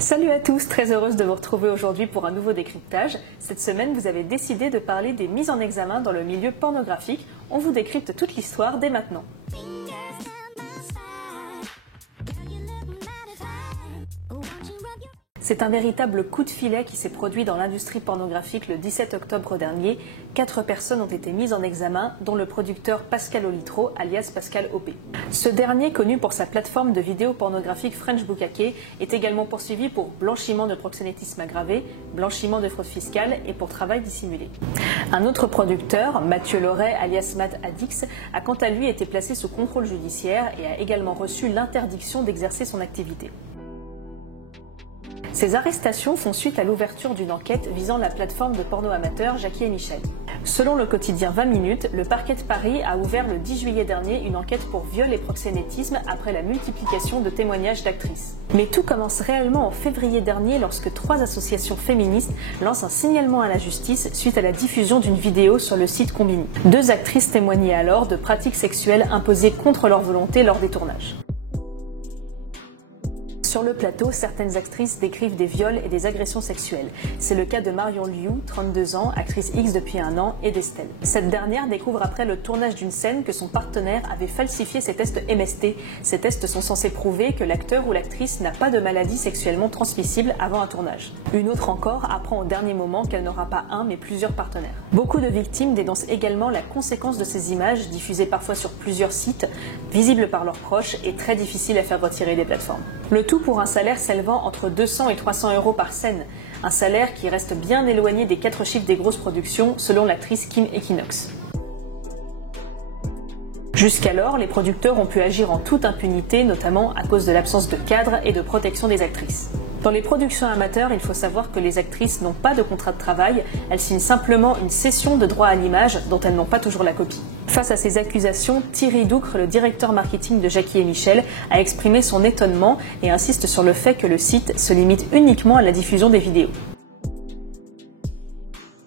Salut à tous, très heureuse de vous retrouver aujourd'hui pour un nouveau décryptage. Cette semaine, vous avez décidé de parler des mises en examen dans le milieu pornographique. On vous décrypte toute l'histoire dès maintenant. C'est un véritable coup de filet qui s'est produit dans l'industrie pornographique le 17 octobre dernier. 4 personnes ont été mises en examen, dont le producteur Pascal Olitro, alias Pascal OP. Ce dernier, connu pour sa plateforme de vidéos pornographiques French Bukkake, est également poursuivi pour blanchiment de proxénétisme aggravé, blanchiment de fraude fiscale et pour travail dissimulé. Un autre producteur, Mathieu Loret, alias Matt Addix, a quant à lui été placé sous contrôle judiciaire et a également reçu l'interdiction d'exercer son activité. Ces arrestations font suite à l'ouverture d'une enquête visant la plateforme de porno amateur Jackie et Michel. Selon le quotidien 20 minutes, le parquet de Paris a ouvert le 10 juillet dernier une enquête pour viol et proxénétisme après la multiplication de témoignages d'actrices. Mais tout commence réellement en février dernier lorsque 3 associations féministes lancent un signalement à la justice suite à la diffusion d'une vidéo sur le site Combini. 2 actrices témoignaient alors de pratiques sexuelles imposées contre leur volonté lors des tournages. Sur le plateau, certaines actrices décrivent des viols et des agressions sexuelles. C'est le cas de Marion Liu, 32 ans, actrice X depuis un an, et d'Estelle. Cette dernière découvre après le tournage d'une scène que son partenaire avait falsifié ses tests MST. Ces tests sont censés prouver que l'acteur ou l'actrice n'a pas de maladie sexuellement transmissible avant un tournage. Une autre encore apprend au dernier moment qu'elle n'aura pas un mais plusieurs partenaires. Beaucoup de victimes dénoncent également la conséquence de ces images, diffusées parfois sur plusieurs sites, visibles par leurs proches et très difficiles à faire retirer des plateformes. Le tout pour un salaire s'élevant entre 200 et 300 € par scène, un salaire qui reste bien éloigné des 4 chiffres des grosses productions selon l'actrice Kim Equinox. Jusqu'alors, les producteurs ont pu agir en toute impunité, notamment à cause de l'absence de cadre et de protection des actrices. Dans les productions amateurs, il faut savoir que les actrices n'ont pas de contrat de travail, elles signent simplement une cession de droit à l'image dont elles n'ont pas toujours la copie. Face à ces accusations, Thierry Doucre, le directeur marketing de Jackie et Michel, a exprimé son étonnement et insiste sur le fait que le site se limite uniquement à la diffusion des vidéos.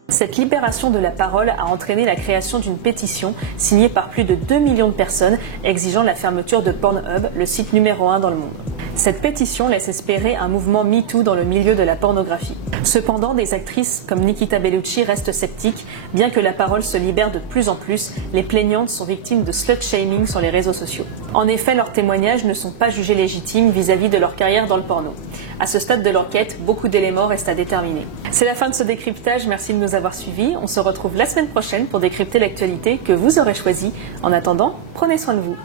Cette libération de la parole a entraîné la création d'une pétition signée par plus de 2 millions de personnes exigeant la fermeture de Pornhub, le site numéro 1 dans le monde. Cette pétition laisse espérer un mouvement MeToo dans le milieu de la pornographie. Cependant, des actrices comme Nikita Bellucci restent sceptiques. Bien que la parole se libère de plus en plus, les plaignantes sont victimes de slut-shaming sur les réseaux sociaux. En effet, leurs témoignages ne sont pas jugés légitimes vis-à-vis de leur carrière dans le porno. À ce stade de l'enquête, beaucoup d'éléments restent à déterminer. C'est la fin de ce décryptage, merci de nous avoir suivis. On se retrouve la semaine prochaine pour décrypter l'actualité que vous aurez choisie. En attendant, prenez soin de vous.